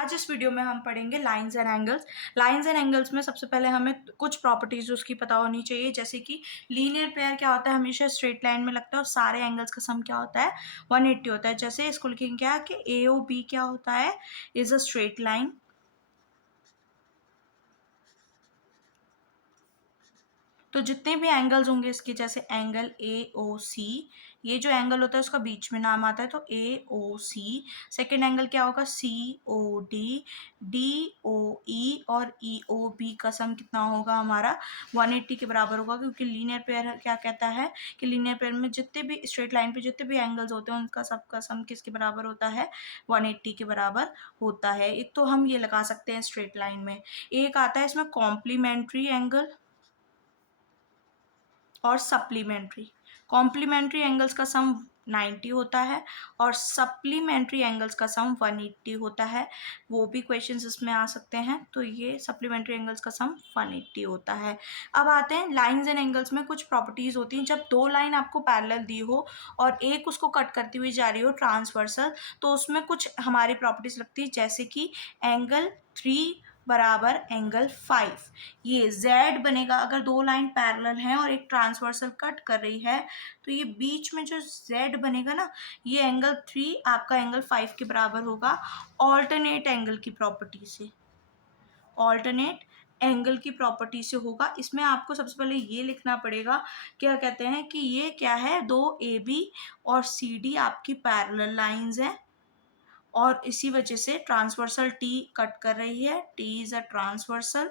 आज इस वीडियो में हम पढ़ेंगे lines and angles. Lines and angles में सबसे पहले हमें कुछ प्रॉपर्टीज उसकी पता होनी चाहिए, जैसे कि लीनियर पेयर क्या होता है, हमेशा स्ट्रेट लाइन में लगता है और सारे एंगल्स का सम क्या होता है 180 होता है। जैसे इसको लिखेंगे क्या कि ए ओ बी क्या होता है, इज अ स्ट्रेट लाइन। तो जितने भी एंगल्स होंगे इसके, जैसे एंगल ए ओ सी, ये जो एंगल होता है उसका बीच में नाम आता है तो ए ओ सी। सेकेंड एंगल क्या होगा सी ओ डी, डी ओ ई और ई ओ बी का सम कितना होगा हमारा 180 के बराबर होगा, क्योंकि लीनियर पेयर क्या कहता है कि लीनियर पेयर में जितने भी स्ट्रेट लाइन पे जितने भी एंगल्स होते हैं उनका सबका सम किसके बराबर होता है 180 के बराबर होता है। एक तो हम ये लगा सकते हैं स्ट्रेट लाइन में। एक आता है इसमें कॉम्प्लीमेंट्री एंगल और सप्लीमेंट्री। कॉम्प्लीमेंट्री एंगल्स का सम 90 होता है और सप्लीमेंट्री एंगल्स का सम 180 होता है। वो भी क्वेश्चंस इसमें आ सकते हैं। तो ये सप्लीमेंट्री एंगल्स का सम 180 होता है। अब आते हैं लाइंस एंड एंगल्स में कुछ प्रॉपर्टीज होती हैं। जब दो लाइन आपको पैरेलल दी हो और एक उसको कट करती हुई जा रही हो ट्रांसवर्सल, तो उसमें कुछ हमारी प्रॉपर्टीज लगती है, जैसे कि एंगल 3 बराबर एंगल 5। ये z बनेगा अगर दो लाइन पैरेलल हैं और एक ट्रांसवर्सल कट कर रही है, तो ये बीच में जो z बनेगा ना, ये एंगल 3 आपका एंगल 5 के बराबर होगा ऑल्टरनेट एंगल की प्रॉपर्टी से। ऑल्टरनेट एंगल की प्रॉपर्टी से होगा। इसमें आपको सबसे पहले ये लिखना पड़ेगा, क्या कहते हैं कि ये क्या है, दो ए बी और सी डी आपकी पैरेलल लाइंस हैं और इसी वजह से ट्रांसवर्सल टी कट कर रही है, टी इज अ ट्रांसवर्सल।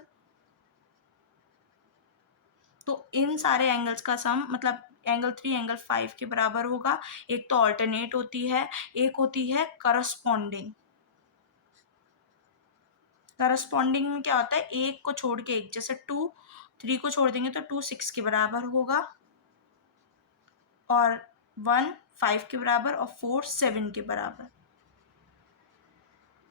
तो इन सारे एंगल्स का सम मतलब एंगल 3 एंगल 5 के बराबर होगा। एक तो ऑल्टरनेट होती है, एक होती है करस्पॉन्डिंग। करस्पॉन्डिंग में क्या होता है, एक को छोड़ के एक, जैसे 2 3 को छोड़ देंगे तो 2 6 के बराबर होगा और 1 5 के बराबर और 4 7 के बराबर।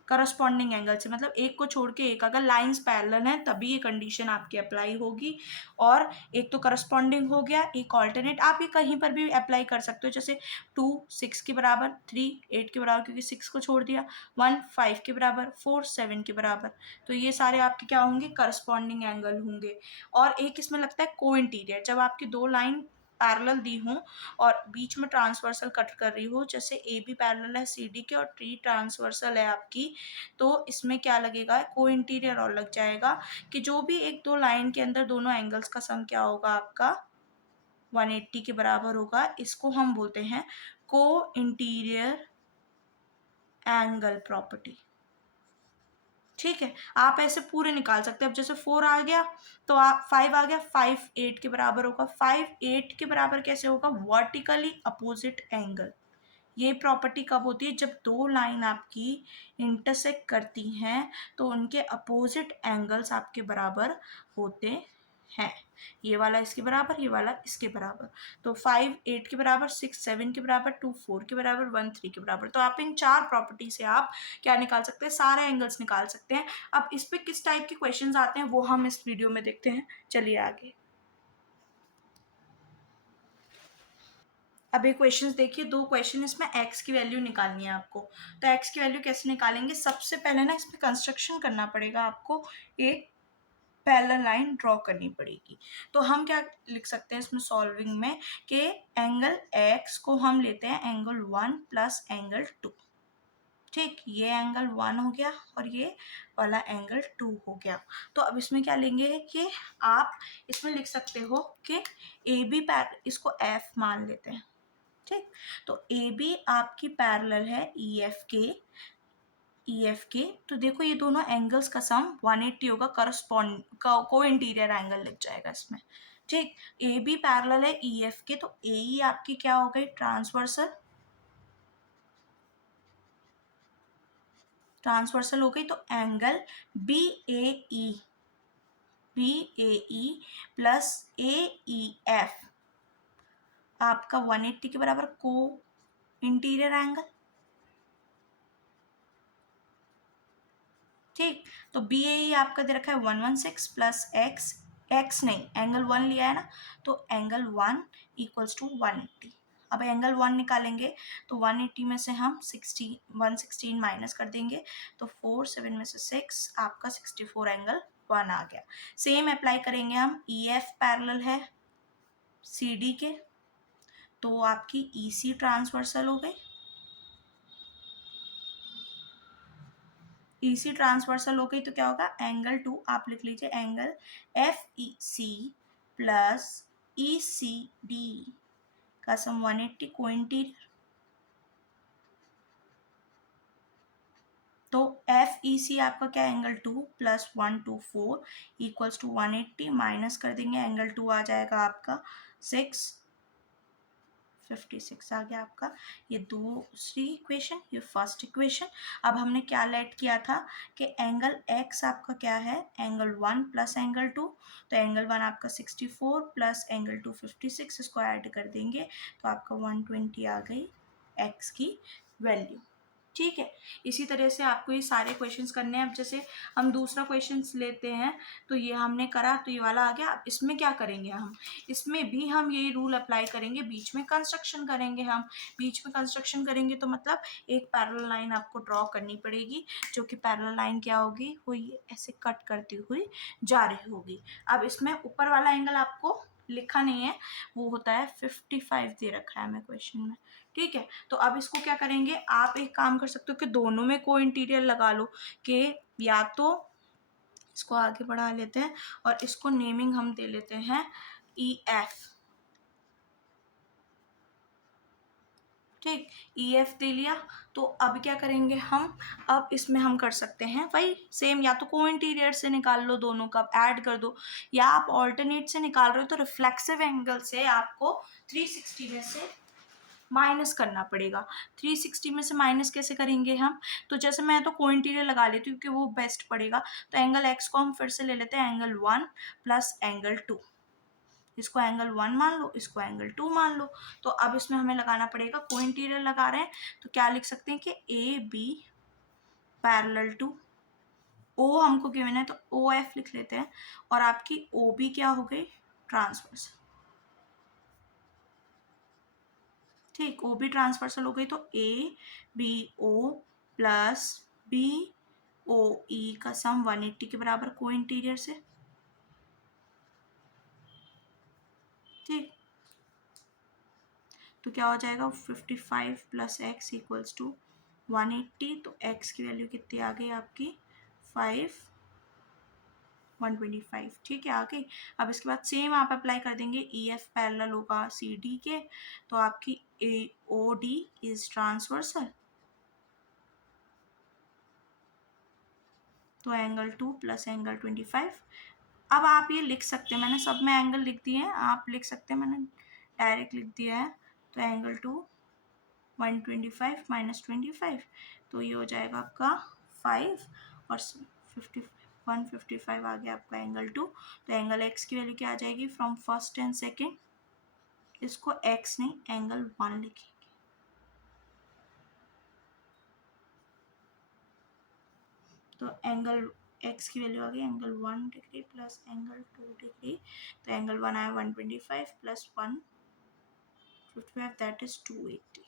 करस्पॉन्डिंग एंगल से मतलब एक को छोड़ के एक, अगर लाइंस पैरेलल हैं तभी ये कंडीशन आपकी अप्लाई होगी। और एक तो करस्पॉन्डिंग हो गया, एक ऑल्टरनेट। आप ये कहीं पर भी अप्लाई कर सकते हो, जैसे 2 6 के बराबर, 3 8 के बराबर क्योंकि 6 को छोड़ दिया, 1 5 के बराबर, 4 7 के बराबर। तो ये सारे आपके क्या होंगे, करस्पॉन्डिंग एंगल होंगे। और एक इसमें लगता है को इंटीरियर, जब आपकी दो लाइन पैरेलल दी हूँ और बीच में ट्रांसवर्सल कट कर रही हूँ, जैसे ए बी पैरेलल है सी डी के और टी ट्रांसवर्सल है आपकी, तो इसमें क्या लगेगा, को इंटीरियर और लग जाएगा कि जो भी एक दो लाइन के अंदर दोनों एंगल्स का सम क्या होगा आपका 180 के बराबर होगा। इसको हम बोलते हैं को इंटीरियर एंगल प्रॉपर्टी। ठीक है, आप ऐसे पूरे निकाल सकते हैं। अब जैसे 4 आ गया तो आप 5 आ गया, 5 8 के बराबर होगा। 5 8 के बराबर कैसे होगा, वर्टिकली अपोजिट एंगल। ये प्रॉपर्टी कब होती है, जब दो लाइन आपकी इंटरसेक्ट करती हैं तो उनके अपोजिट एंगल्स आपके बराबर होते हैं। ये वाला इसके बराबर, ये वाला इसके बराबर। तो 5 8 के बराबर, 6 7 के बराबर, 2 4 के बराबर, 1 3 के बराबर। तो आप इन चार प्रॉपर्टी से आप क्या निकाल सकते हैं, सारे एंगल्स निकाल सकते हैं। अब इस पे किस टाइप के क्वेश्चंस आते हैं वो हम इस वीडियो में देखते हैं। चलिए आगे। अब ये क्वेश्चंस देखिए, दो क्वेश्चन, इसमें x की वैल्यू निकालनी है आपको। तो x की वैल्यू कैसे निकालेंगे, सबसे पहले ना इसमें कंस्ट्रक्शन करना पड़ेगा आपको, एक पैरेलल लाइन ड्रॉ करनी पड़ेगी। तो हम क्या लिख सकते हैं इसमें सॉल्विंग में कि एंगल x को हम लेते हैं एंगल 1 प्लस एंगल 2। ठीक, ये एंगल 1 हो गया और ये वाला एंगल 2 हो गया। तो अब इसमें क्या लेंगे कि आप इसमें लिख सकते हो कि ए बी इसको f मान लेते हैं। ठीक, तो ए बी आपकी पैरेलल है ई एफ के। ई एफ के, तो देखो ये दोनों एंगल्स का सम 180 होगा, करस्पॉन्ड को इंटीरियर एंगल लग जाएगा इसमें। ठीक, ए बी पैरेलल है ई एफ के, तो ए ई आपकी क्या हो गई, ट्रांसवर्सल। ट्रांसवर्सल हो गई, तो angle B A E, B A E plus A E F आपका 180 के बराबर को इंटीरियर एंगल। ठीक, तो बी ए ई आपका दे रखा है 116 प्लस एक्स नहीं एंगल 1 लिया है ना, तो एंगल 1 इक्वल्स टू 180। अब एंगल 1 निकालेंगे तो 180 में से हम 116 माइनस कर देंगे तो 4, 7 में से 6 आपका 64 एंगल 1 आ गया। सेम अप्लाई करेंगे हम, EF पैरेलल है CD के तो आपकी EC ट्रांसवर्सल हो गई, EC ट्रांसवर्सल हो गई तो क्या होगा, एंगल 2 आप लिख लीजिए एंगल FEC प्लस ECD का सम 180 कोइंटीरियर, तो FEC आपका क्या angle 2 plus 124 equals to 180 minus कर देंगे एंगल 2 आ जाएगा आपका 656 आ गया आपका। ये दूसरी इक्वेशन, ये फर्स्ट इक्वेशन। अब हमने क्या लेट किया था कि एंगल x आपका क्या है, एंगल 1 प्लस एंगल 2, तो एंगल 1 आपका 64 प्लस एंगल 2 56, इसको ऐड कर देंगे तो आपका 120 आ गई x की वैल्यू। ठीक है, इसी तरह से आपको ये सारे क्वेश्चंस करने हैं। अब जैसे हम दूसरा क्वेश्चंस लेते हैं तो ये हमने करा तो ये वाला आ गया। अब इसमें क्या करेंगे हम, इसमें भी हम यही रूल अप्लाई करेंगे, बीच में कंस्ट्रक्शन करेंगे। हम बीच में कंस्ट्रक्शन करेंगे तो मतलब एक पैरेलल लाइन आपको ड्रॉ करनी पड़ेगी, जो कि पैरेलल लाइन क्या होगी, वो ये ऐसे कट करती हुई जा रही होगी। अब इसमें ऊपर वाला एंगल आपको लिखा नहीं है, वो होता है 55 दे रखा है हमें क्वेश्चन में। ठीक है, तो अब इसको क्या करेंगे, आप एक काम कर सकते हो कि दोनों में को इंटीरियर लगा लो, कि या तो इसको आगे बढ़ा लेते हैं और इसको नेमिंग हम दे लेते हैं EF। ठीक, EF दे लिया। तो अब क्या करेंगे हम, अब इसमें हम कर सकते हैं भाई सेम, या तो को इंटीरियर से निकाल लो, दोनों का ऐड कर दो, या आप ऑल्टरनेट से निकाल रहे हो तो रिफ्लेक्सिव एंगल से आपको 360 में से माइनस करना पड़ेगा। 360 में से माइनस कैसे करेंगे हम, तो जैसे मैं तो को इंटीरियर लगा लेती हूँ क्योंकि वो बेस्ट पड़ेगा। तो एंगल x को हम फिर से ले लेते हैं एंगल 1 प्लस एंगल 2, इसको एंगल 1 मान लो, इसको एंगल 2 मान लो। तो अब इसमें हमें लगाना पड़ेगा, को इंटीरियर लगा रहे हैं तो क्या लिख सकते हैं कि AB पैरेलल टू O हमको गिवन है तो OF लिख लेते हैं, और आपकी OB क्या हो गई, ट्रांसवर्सल। ठीक, OB ट्रांसवर्सल हो गई तो ABO प्लस BOE का सम 180 के बराबर को इंटीरियर से। ठीक, तो क्या हो जाएगा 55 प्लस एक्स इक्वल्स टू 180, तो x की वैल्यू कितनी आ गई आपकी 125। ठीक है, आ गई। अब इसके बाद सेम आप अप्लाई कर देंगे, EF पैरेलल होगा CD के तो आपकी AOD इज ट्रांसवर्सल, तो एंगल 2 प्लस एंगल 25। अब आप ये लिख सकते हैं, मैंने सब में एंगल लिख दिए हैं, आप लिख सकते हैं, मैंने डायरेक्ट लिख दिया है। तो एंगल 2 125 माइनस 25, तो ये हो जाएगा आपका 5 और 155 आ गया आपका एंगल 2। तो एंगल x की वैल्यू क्या आ जाएगी, फ्रॉम फर्स्ट एंड सेकेंड, इसको x नहीं एंगल 1 लिखेंगे। तो एंगल x की वैल्यू आ गई angle 1 degree plus angle 2 degree, तो एंगल 1 आया 125 प्लस 155 दैट इज 280।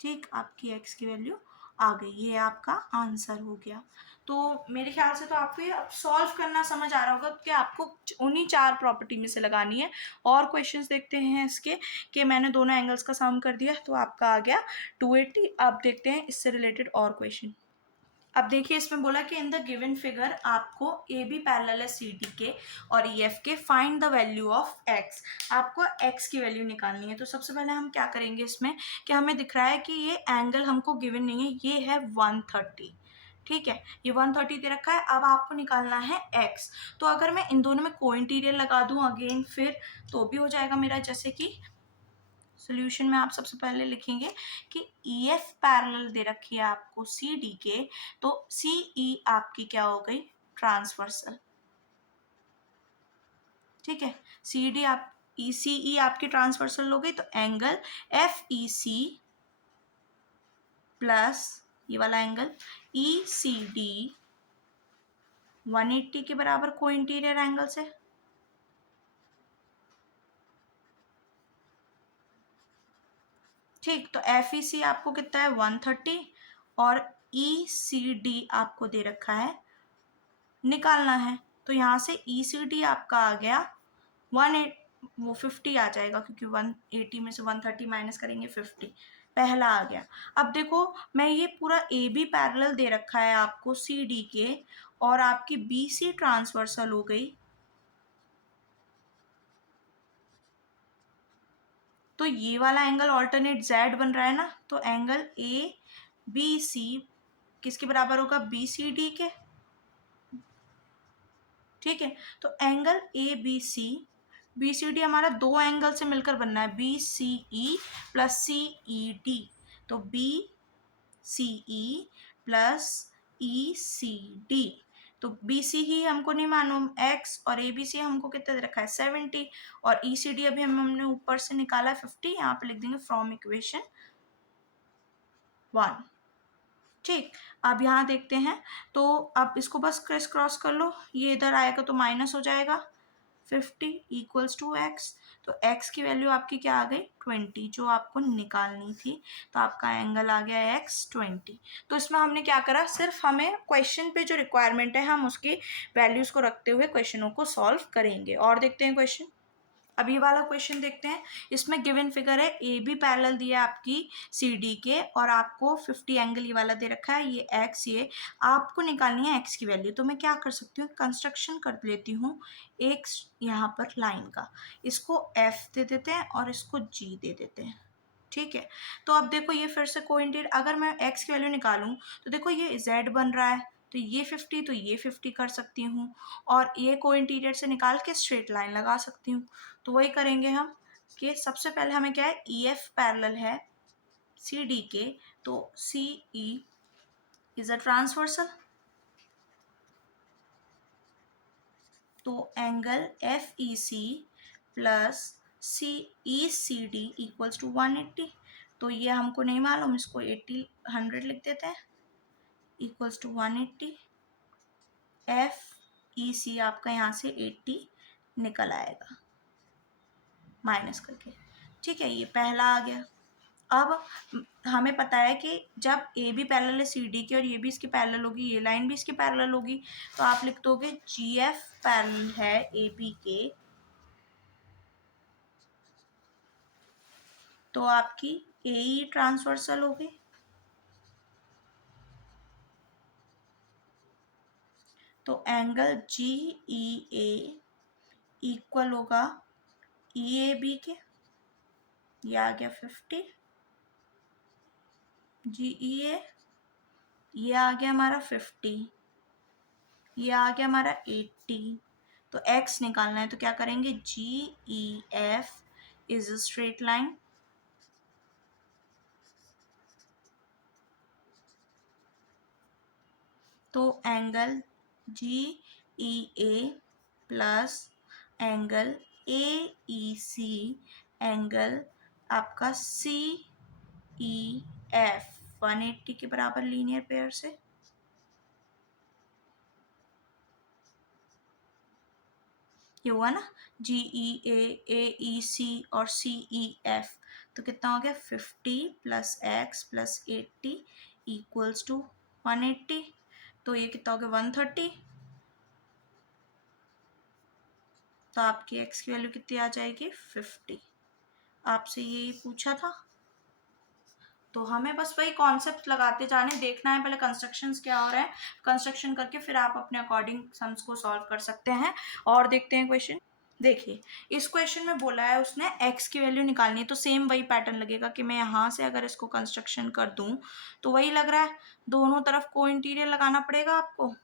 ठीक, आपकी x की वैल्यू आ गई, ये आपका आंसर हो गया। तो मेरे ख्याल से तो आपको ये अब सॉल्व करना समझ आ रहा होगा कि आपको उन्हीं 4 प्रॉपर्टी में से लगानी है। और क्वेश्चंस देखते हैं इसके, कि मैंने दोनों एंगल्स का सम कर दिया तो आपका आ गया 280। अब देखते हैं इससे रिलेटेड और क्वेश्चन। अब देखिए इसमें बोला कि इन द गिवन फिगर आपको ए बी पैरेलल है सी डी के और ई एफ के, find the value of x. आपको एक्स की वैल्यू निकालनी है। तो सबसे पहले हम क्या करेंगे इसमें, कि हमें दिख रहा है कि ये एंगल हमको गिवन नहीं है, ये है 130। ठीक है, ये 130 दे रखा है। अब आपको निकालना है x। तो अगर मैं इन दोनों में को इंटीरियर लगा दूं अगेन फिर, तो भी हो जाएगा मेरा। जैसे कि सोल्यूशन में आप सबसे पहले लिखेंगे कि EF पैरेलल दे रखी है आपको CD के, तो CE आपकी क्या हो गई, ट्रांसवर्सल। ठीक है, CD आप ECE आपकी ट्रांसवर्सल हो गई, तो एंगल FEC प्लस ये वाला एंगल ECD 180 के बराबर को इंटीरियर एंगल से। ठीक, तो FEC आपको कितना है 130 और ECD आपको दे रखा है, निकालना है। तो यहाँ से ECD आपका आ गया 50 आ जाएगा, क्योंकि 180 में से 130 माइनस करेंगे 50, पहला आ गया। अब देखो मैं ये पूरा AB पैरेलल दे रखा है आपको CD के, और आपकी BC ट्रांसवर्सल हो गई, तो ये वाला एंगल ऑल्टरनेट Z बन रहा है ना, तो एंगल ABC किसके बराबर होगा, BCD के। ठीक है, तो एंगल ABC BCD हमारा दो एंगल से मिलकर बनना है, BCE प्लस CED, तो BCE प्लस ECD, तो BC ही हमको नहीं मालूम x, और ABC हमको कितना दे रखा है 70, और ECD अभी हमने ऊपर से निकाला है 50, यहाँ पे लिख देंगे फ्रॉम इक्वेशन 1। ठीक, अब यहाँ देखते हैं, तो अब इसको बस क्रिस क्रॉस कर लो, ये इधर आएगा तो माइनस हो जाएगा 50 इक्वल्स टू x, तो x की वैल्यू आपकी क्या आ गई 20, जो आपको निकालनी थी। तो आपका एंगल आ गया x 20। तो इसमें हमने क्या करा, सिर्फ हमें क्वेश्चन पे जो रिक्वायरमेंट है हम उसकी वैल्यूज को रखते हुए क्वेश्चनों को सॉल्व करेंगे। और देखते हैं क्वेश्चन। अब ये वाला क्वेश्चन देखते हैं। इसमें गिवन फिगर है, ए बी पैरेलल दिया है आपकी सी डी के, और आपको 50 एंगल ये वाला दे रखा है, ये एक्स, ये आपको निकालनी है एक्स की वैल्यू। तो मैं क्या कर सकती हूँ, कंस्ट्रक्शन कर लेती हूँ एक यहाँ पर लाइन का, इसको एफ दे देते हैं और इसको जी दे देते हैं। ठीक है, तो अब देखो ये फिर से कोइंटेड, अगर मैं एक्स की वैल्यू निकालूं तो देखो ये जेड बन रहा है, तो ये 50 तो ये 50 कर सकती हूँ, और ये कोइंटीरियर से निकाल के स्ट्रेट लाइन लगा सकती हूँ। तो वही करेंगे हम कि सबसे पहले हमें क्या है, ई एफ पैरेलल है सी डी के, तो C E is a transversal, तो angle F E C plus C E C D equals to 180। तो ये हमको नहीं मालूम, इसको 80 100 लिख देते हैं, इक्वल्स टू 180। एफ ई सी आपका यहाँ से 80 निकल आएगा माइनस करके। ठीक है, ये पहला आ गया। अब हमें पता है कि जब ए बी पैरेलल है सी डी की और ये भी इसकी पैरेलल होगी, ये लाइन भी इसकी पैरेलल होगी, तो आप लिख दोगे जी एफ पैरेलल है ए बी के, तो आपकी ए ई ट्रांसवर्सल होगी, तो एंगल जी ई ए इक्वल होगा ई ए बी के, ये आ गया 50, जी ई ए, ये आ गया हमारा 50, ये आ गया हमारा 80। तो x निकालना है, तो क्या करेंगे, G E F is a straight line, तो angle G E A plus angle A E C, angle आपका सी ई एफ 180 के बराबर लीनियर पेयर से, ये हुआ ना, जी ई ए सी और सी ई एफ, तो कितना हो गया 50 plus x plus 80 equals to 180, तो ये कितना हो गया 130। तो आपकी एक्स की वैल्यू कितनी आ जाएगी 50। आपसे यही पूछा था, तो हमें बस वही कॉन्सेप्ट लगाते जाने, देखना है पहले कंस्ट्रक्शंस क्या हो रहे हैं, कंस्ट्रक्शन करके फिर आप अपने अकॉर्डिंग सम्स को सॉल्व कर सकते हैं। और देखते हैं क्वेश्चन। देखिए, इस क्वेश्चन में बोला है उसने x की वैल्यू निकालनी है, तो सेम वही पैटर्न लगेगा कि मैं यहाँ से अगर इसको कंस्ट्रक्शन कर दूं, तो वही लग रहा है, दोनों तरफ को इंटीरियर लगाना पड़ेगा आपको,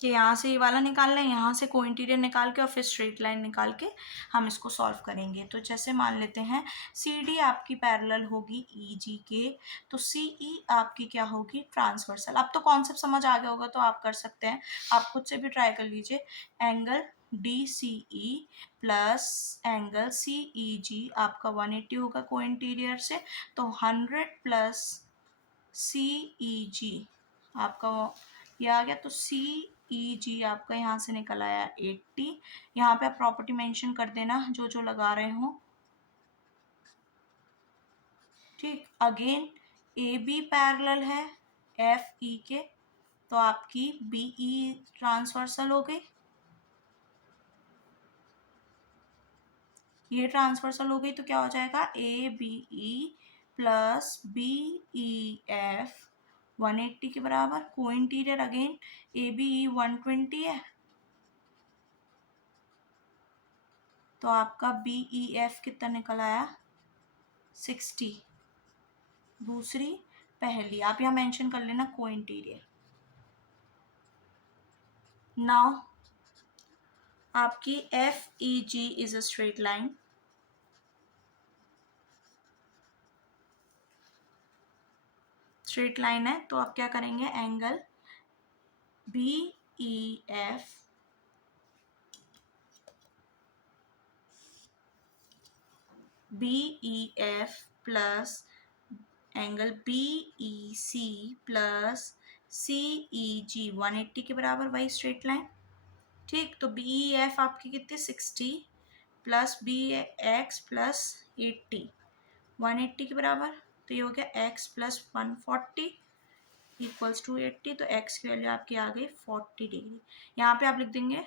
कि यहाँ से ये वाला निकालना है, यहाँ से को इंटीरियर निकाल के और फिर स्ट्रेट लाइन निकाल के हम इसको सॉल्व करेंगे। तो जैसे मान लेते हैं सी डी आपकी पैरेलल होगी ई जी के, तो सी ई आपकी क्या होगी ट्रांसवर्सल। अब तो कॉन्सेप्ट समझ आ गया होगा, तो आप कर सकते हैं, आप खुद से भी ट्राई कर लीजिए। Angle D C E plus angle C E G आपका 180 होगा को इंटीरियर से, तो 100 प्लस सी ई जी आपका ये आ गया, तो सी ई जी आपका यहाँ से निकल आया 80। यहाँ पे आप प्रॉपर्टी मेंशन कर देना जो जो लगा रहे हो, ठीक, अगेन ए बी पैरेलल है एफ ई के, तो आपकी बी ई ट्रांसवर्सल हो गई, ये ट्रांसवर्सल हो गई, तो क्या हो जाएगा A B E plus B E F 180 के बराबर। को interior again A B E 120 है, तो आपका बी ई एफ कितना निकल आया 60। दूसरी पहली आप यहाँ मेंशन कर लेना को इंटीरियर। नाउ आपकी F E G is a straight line, straight line है, तो आप क्या करेंगे angle B E F plus angle B E C plus C E G 180 के बराबर, वही स्ट्रेट लाइन। ठीक, तो बी ई एफ आपकी कितनी 60 प्लस बी एक्स प्लस 80 180 के बराबर, तो ये हो गया x प्लस 140 इक्वल्स टू 80, तो x की वैल्यू आपकी आ गई 40 डिग्री। यहाँ पे आप लिख देंगे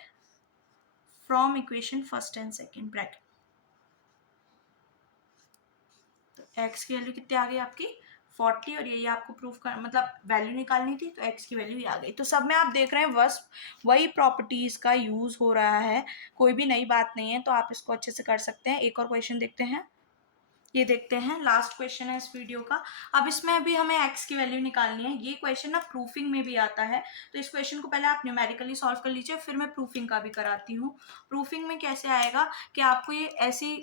from equation first and second bracket, तो x की वैल्यू कितनी आ गई आपकी 40, और यही आपको प्रूफ कर मतलब वैल्यू निकालनी थी, तो x की वैल्यू ही आ गई। तो सब में आप देख रहे हैं बस वही प्रॉपर्टीज का यूज हो रहा है, कोई भी नई बात नहीं है, तो आप इसको अच्छे से कर सकते हैं। एक और क्वेश्चन देखते हैं, ये देखते हैं लास्ट क्वेश्चन है इस वीडियो का। अब इसमें अभी हमें x की वैल्यू निकालनी है। ये क्वेश्चन ना प्रूफिंग में भी आता है, तो इस क्वेश्चन को पहले आप न्यूमेरिकली सॉल्व कर लीजिए, फिर मैं प्रूफिंग का भी कराती हूँ। प्रूफिंग में कैसे आएगा कि आपको ये ऐसी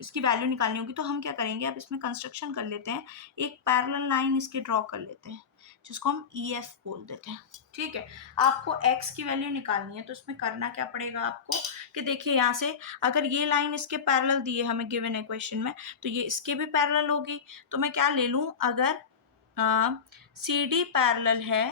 इसकी वैल्यू निकालनी होगी, तो हम क्या करेंगे, अब इसमें कंस्ट्रक्शन कर लेते हैं, एक पैरेलल लाइन इसकी ड्रॉ कर लेते हैं जिसको हम ई एफ बोल देते हैं। ठीक है, आपको x की वैल्यू निकालनी है, तो इसमें करना क्या पड़ेगा आपको कि देखिए यहाँ से अगर ये लाइन इसके पैरेलल दी है हमें गिवन है क्वेश्चन में, तो ये इसके भी पैरेलल होगी। तो मैं क्या ले लूँ, अगर सी डी पैरेलल है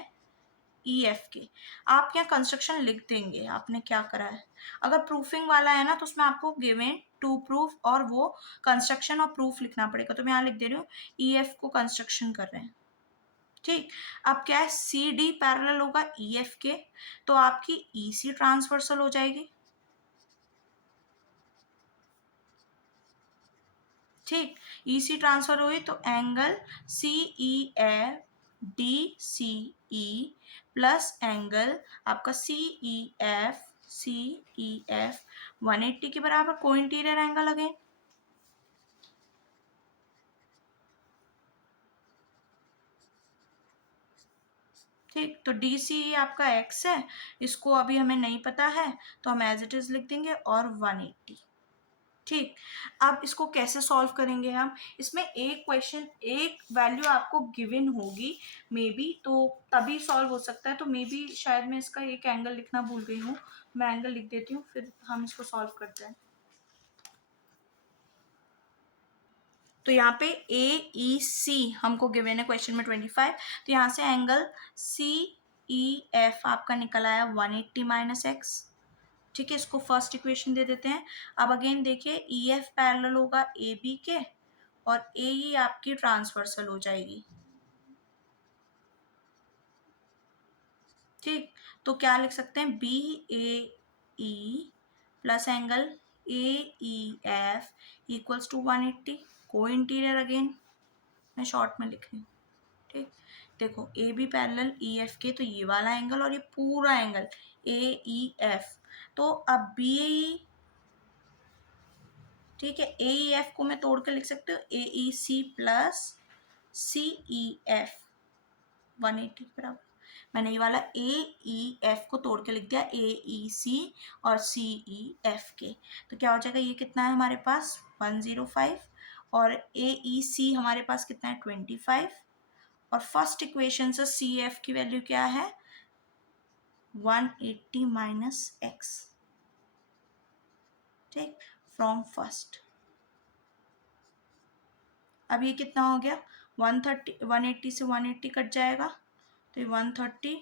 ई एफ के, आप क्या कंस्ट्रक्शन लिख देंगे आपने क्या करा है। अगर प्रूफिंग वाला है ना, तो उसमें आपको गिवन टू प्रूफ और वो कंस्ट्रक्शन और प्रूफ लिखना पड़ेगा, तो मैं यहाँ लिख दे रही हूँ ई एफ को कंस्ट्रक्शन कर रहे हैं। ठीक, अब क्या है सी डी पैरेलल होगा ई एफ के, तो आपकी ई सी ट्रांसवर्सल हो जाएगी। ठीक, ई सी ट्रांसफर हुई, तो angle C E F D C E plus angle आपका सी ई एफ 180 के बराबर, को इंटीरियर एंगल अगेन। ठीक, तो डी सी ई आपका x है, इसको अभी हमें नहीं पता है, तो हम एज इट इज लिख देंगे और 180। ठीक, अब इसको कैसे सॉल्व करेंगे हम, इसमें एक क्वेश्चन एक वैल्यू आपको गिवन होगी मे बी, तो तभी सॉल्व हो सकता है। तो मे बी शायद मैं इसका एक एंगल लिखना भूल गई हूँ, मैं एंगल लिख देती हूँ फिर हम इसको सॉल्व करते हैं। तो यहाँ पे ए ई सी हमको गिवन है क्वेश्चन में 25, तो यहाँ से एंगल सी ई एफ आपका निकल आया 180 माइनस एक्स। ठीक है, इसको फर्स्ट इक्वेशन दे देते हैं। अब अगेन देखिए ई एफ पैरेलल होगा ए बी के, और ए ई आपकी ट्रांसवर्सल हो जाएगी। ठीक, तो क्या लिख सकते हैं B A E plus angle A E F equals to 180, को इंटीरियर अगेन मैं शॉर्ट में लिख रही हूँ। ठीक, देखो A B parallel E F के, तो ये वाला एंगल और ये पूरा एंगल ए ई एफ, तो अब बी ई, ठीक है, ए ई एफ को मैं तोड़ कर लिख सकती हूँ ए E C plus C E F 180 के बराबर। मैंने ये वाला ए ई एफ को तोड़ के लिख दिया ए ई सी और सी ई एफ के, तो क्या हो जाएगा, ये कितना है हमारे पास 105, और ए ई सी हमारे पास कितना है 25, और फर्स्ट इक्वेशन से सी एफ की वैल्यू क्या है 180 माइनस एक्स। ठीक, फ्रॉम फर्स्ट, अब ये कितना हो गया 130, 180 से 180 कट जाएगा, तो ये 130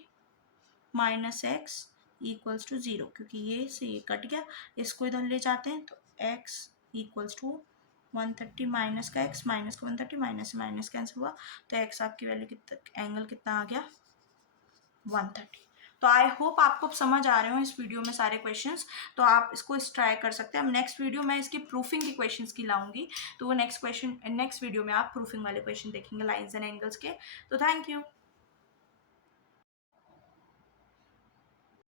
माइनस एक्स इक्वल्स टू 0, क्योंकि ये से ये कट गया, इसको इधर ले जाते हैं तो x इक्वल्स टू 130 माइनस का x, माइनस का 130, माइनस से माइनस कैंसिल हुआ, तो x आपकी वैल्यू कितना, एंगल कितना आ गया 130। तो आई होप आपको समझ आ रहे हो इस वीडियो में सारे क्वेश्चंस, तो आप इसको ट्राई कर सकते हैं। अब नेक्स्ट वीडियो में इसकी प्रूफिंग की क्वेश्चंस की लाऊंगी, तो वो नेक्स्ट वीडियो में आप प्रूफिंग वाले क्वेश्चन देखेंगे लाइंस एंड एंगल्स के। तो थैंक यू।